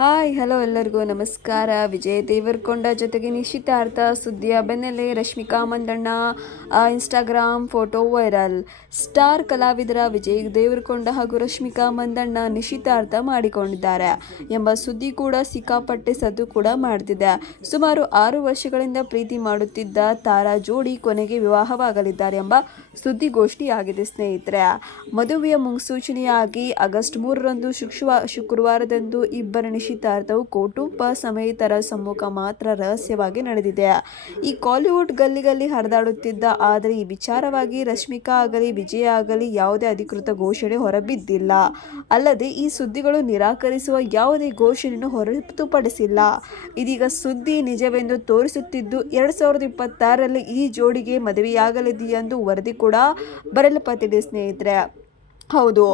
Hi hello ಎಲ್ಲರಿಗೂ ನಮಸ್ಕಾರ. ವಿಜಯ್ ದೇವರಕೊಂಡ ಜೊತೆಗೆ ನಿಶ್ಚಿತಾರ್ಥ ಸುದ್ದಿಯ ಬೆನ್ನಲ್ಲೇ Rashmika Mandanna Instagram photo viral. Star ಕಲಾವಿದರ ವಿಜಯ್ ದೇವರಕೊಂಡ ಹಾಗೂ ರಶ್ಮಿಕಾ ಮಂದಣ್ಣ ನಿಶ್ಚಿತಾರ್ಥ ಮಾಡಿಕೊಂಡಿದ್ದಾರೆ ಎಂಬ ಸುದ್ದಿ ಕೂಡ ಸಿಕ್ಕಾಪಟ್ಟೆ ಸದ್ದು ಕೂಡ ಮಾಡ್ತಿದೆ. ಸುಮಾರು 6 ವರ್ಷಗಳಿಂದ ಪ್ರೀತಿ ಮಾಡುತ್ತಿದ್ದ ತಾರಾ ಜೋಡಿ ಕೊನೆಗೆ ವಿವಾಹವಾಗಲಿದ್ದಾರೆ ಎಂಬ ಸುದ್ದಿಗೋಷ್ಠಿಯಾಗಿದೆ ಸ್ನೇಹಿತರೆ. ಮದುವೆಯ ಮುನ್ಸೂಚನೆಯಾಗಿ ಆಗಸ್ಟ್ 3ರಂದು ಶುಕ್ರವಾರದಂದು ಇಬ್ಬರ ನಿಶ್ಚಿತಾರ್ಥವು ಕುಟುಂಬ ಸಮೇತರ ಸಮ್ಮುಖ ಮಾತ್ರ ರಹಸ್ಯವಾಗಿ ನಡೆದಿದೆ. ಈ ಕಾಲಿವುಡ್ ಗಲ್ಲಿ ಹರಿದಾಡುತ್ತಿದ್ದ. ಆದರೆ ಈ ವಿಚಾರವಾಗಿ ರಶ್ಮಿಕಾ ಆಗಲಿ ವಿಜಯ್ ಆಗಲಿ ಯಾವುದೇ ಅಧಿಕೃತ ಘೋಷಣೆ ಹೊರಬಿದ್ದಿಲ್ಲ. ಅಲ್ಲದೆ ಈ ಸುದ್ದಿಗಳು ನಿರಾಕರಿಸುವ ಯಾವುದೇ ಘೋಷಣೆಯನ್ನು ಹೊರತುಪಡಿಸಿಲ್ಲ. ಇದೀಗ ಸುದ್ದಿ ನಿಜವೆಂದು ತೋರಿಸುತ್ತಿದ್ದು 2026ರಲ್ಲಿ ಈ ಜೋಡಿಗೆ ಮದುವೆಯಾಗಲಿದೆ ಎಂದು ವರದಿ ಕೂಡ ಬರೆಯಲ್ಪಟ್ಟಿದೆ ಸ್ನೇಹಿತರೆ. ಹೌದು,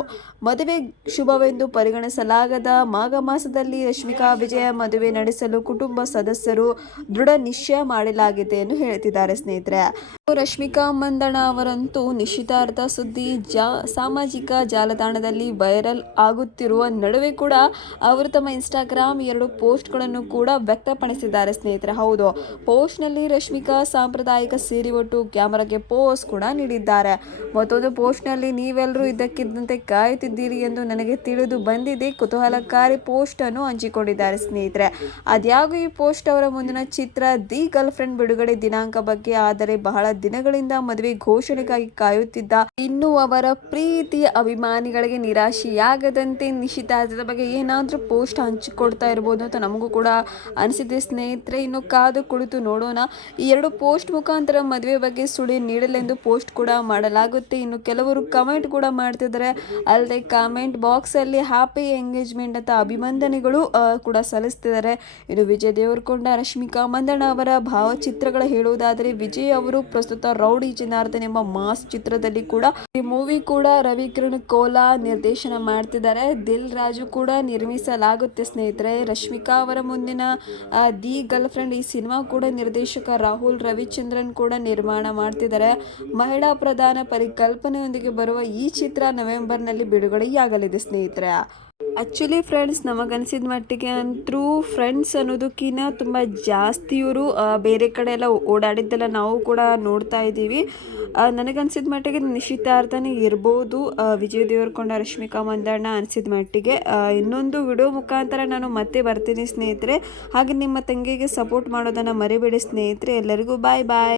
ಮದುವೆ ಶುಭವೆಂದು ಪರಿಗಣಿಸಲಾಗದ ಮಾಘ ಮಾಸದಲ್ಲಿ ರಶ್ಮಿಕಾ ವಿಜಯ ಮದುವೆ ನಡೆಸಲು ಕುಟುಂಬ ಸದಸ್ಯರು ದೃಢ ನಿಶ್ಚಯ ಮಾಡಲಾಗಿದೆ ಎಂದು ಹೇಳ್ತಿದ್ದಾರೆ ಸ್ನೇಹಿತರೆ. ರಶ್ಮಿಕಾ ಮಂದಣ್ಣ ಅವರಂತೂ ನಿಶ್ಚಿತಾರ್ಥ ಸುದ್ದಿ ಸಾಮಾಜಿಕ ಜಾಲತಾಣದಲ್ಲಿ ವೈರಲ್ ಆಗುತ್ತಿರುವ ನಡುವೆ ಕೂಡ ಅವರು ತಮ್ಮ ಇನ್ಸ್ಟಾಗ್ರಾಮ್ 2 ಪೋಸ್ಟ್ಗಳನ್ನು ಕೂಡ ವ್ಯಕ್ತಪಡಿಸಿದ್ದಾರೆ ಸ್ನೇಹಿತರೆ. ಹೌದು, ಪೋಸ್ಟ್ನಲ್ಲಿ ರಶ್ಮಿಕಾ ಸಾಂಪ್ರದಾಯಿಕ ಸೀರೆ ಉಟ್ಟು ಕ್ಯಾಮರಾಗೆ ಪೋಸ್ ಕೂಡ ನೀಡಿದ್ದಾರೆ. ಮತ್ತೊಂದು ಪೋಸ್ಟ್ನಲ್ಲಿ ನೀವೆಲ್ಲರೂ ಇದ್ದಕ್ಕಿದ್ದಂತೆ ಕಾಯುತ್ತಿದ್ದೀರಿ ಎಂದು ನನಗೆ ತಿಳಿದು ಬಂದಿದೆ ಕುತೂಹಲಕಾರಿ ಪೋಸ್ಟ್ ಅನ್ನು ಹಂಚಿಕೊಂಡಿದ್ದಾರೆ ಸ್ನೇಹಿತರೆ. ಅದ್ಯಾಗೂ ಈ ಪೋಸ್ಟ್ ಅವರ ಮುಂದಿನ ಚಿತ್ರ ದಿ ಗರ್ಲ್ ಫ್ರೆಂಡ್ ಬಿಡುಗಡೆ ದಿನಾಂಕ ಬಗ್ಗೆ. ಆದರೆ ಬಹಳ ದಿನಗಳಿಂದ ಮದುವೆ ಘೋಷಣೆಗಾಗಿ ಕಾಯುತ್ತಿದ್ದ ಇನ್ನು ಅವರ ಪ್ರೀತಿಯ ಅಭಿಮಾನಿಗಳಿಗೆ ನಿರಾಶೆಯಾಗದಂತೆ ನಿಶ್ಚಿತಾರ್ಥದ ಬಗ್ಗೆ ಏನಾದರೂ ಪೋಸ್ಟ್ ಹಂಚಿಕೊಡ್ತಾ ಇರ್ಬೋದು ಅಂತ ನಮಗೂ ಕೂಡ ಅನಿಸಿದೆ ಸ್ನೇಹಿತರೆ. ಇನ್ನು ಕಾದು ಕುಳಿತು ನೋಡೋಣ. ಈ 2 ಪೋಸ್ಟ್ ಮುಖಾಂತರ ಮದುವೆ ಬಗ್ಗೆ ಸುಳಿವು ನೀಡಲೆಂದು ಪೋಸ್ಟ್ ಕೂಡ ಮಾಡಲಾಗುತ್ತೆ. ಇನ್ನು ಕೆಲವರು ಕಮೆಂಟ್ ಕೂಡ ಮಾಡ್ತಿದ್ದಾರೆ. ಅಲ್ಲದೆ ಕಾಮೆಂಟ್ ಬಾಕ್ಸ್ ಅಲ್ಲಿ ಹ್ಯಾಪಿ ಎಂಗೇಜ್ಮೆಂಟ್ ಅಂತ ಅಭಿನಂದನೆಗಳು ಕೂಡ ಸಲ್ಲಿಸ್ತಿದ್ದಾರೆ. ಇನ್ನು ವಿಜಯ್ ದೇವರಕೊಂಡ ರಶ್ಮಿಕಾ ಮಂದಣ್ಣ ಅವರ ಭಾವಚಿತ್ರಗಳ ಹೇಳುವುದಾದರೆ ವಿಜಯ್ ಅವರು ಪ್ರಸ್ತುತ ರೌಡಿ ಜನಾರ್ದನ್ ಎಂಬ ಮಾಸ್ ಚಿತ್ರದಲ್ಲಿ ಕೂಡ ಈ ಮೂವಿ ಕೂಡ ರವಿಕಿರಣ್ ಕೋಲಾ ನಿರ್ದೇಶನ ಮಾಡ್ತಿದ್ದಾರೆ. ದಿಲ್ ರಾಜು ಕೂಡ ನಿರ್ಮಿಸಲಾಗುತ್ತೆ ಸ್ನೇಹಿತರೆ. ರಶ್ಮಿಕಾ ಅವರ ಮುಂದಿನ ದಿ ಗರ್ಲ್ ಫ್ರೆಂಡ್ ಈ ಸಿನಿಮಾ ಕೂಡ ನಿರ್ದೇಶಕ ರಾಹುಲ್ ರವಿಚಂದ್ರನ್ ಕೂಡ ನಿರ್ಮಾಣ ಮಾಡ್ತಿದ್ದಾರೆ. ಮಹಿಳಾ ಪ್ರಧಾನ ಪರಿಕಲ್ಪನೆಯೊಂದಿಗೆ ಬರುವ ಈ ಚಿತ್ರ ನವೆಂಬರ್ನಲ್ಲಿ ಬಿಡುಗಡೆಯಾಗಲಿದೆ ಸ್ನೇಹಿತರೆ. ಆ್ಯಕ್ಚುಲಿ ಫ್ರೆಂಡ್ಸ್, ನಮಗನಿಸಿದ ಮಟ್ಟಿಗೆ ಅಂತೂ ಫ್ರೆಂಡ್ಸ್ ಅನ್ನೋದಕ್ಕಿಂತ ತುಂಬ ಜಾಸ್ತಿ ಇವರು ಬೇರೆ ಕಡೆ ಎಲ್ಲ ಓಡಾಡಿದ್ದೆಲ್ಲ ನಾವು ಕೂಡ ನೋಡ್ತಾ ಇದ್ದೀವಿ. ನನಗನ್ಸಿದ ಮಟ್ಟಿಗೆ ನಿಶ್ಚಿತಾರ್ಥನೇ ಇರ್ಬೋದು ವಿಜಯ್ ದೇವರಕೊಂಡ ರಶ್ಮಿಕಾ ಮಂದಣ್ಣ ಅನಿಸಿದ ಮಟ್ಟಿಗೆ. ಇನ್ನೊಂದು ವಿಡಿಯೋ ಮುಖಾಂತರ ನಾನು ಮತ್ತೆ ಬರ್ತೀನಿ ಸ್ನೇಹಿತರೆ. ಹಾಗೆ ನಿಮ್ಮ ತಂಗಿಗೆ ಸಪೋರ್ಟ್ ಮಾಡೋದನ್ನು ಮರಿಬೇಡಿ ಸ್ನೇಹಿತರೆ. ಎಲ್ಲರಿಗೂ ಬಾಯ್ ಬಾಯ್.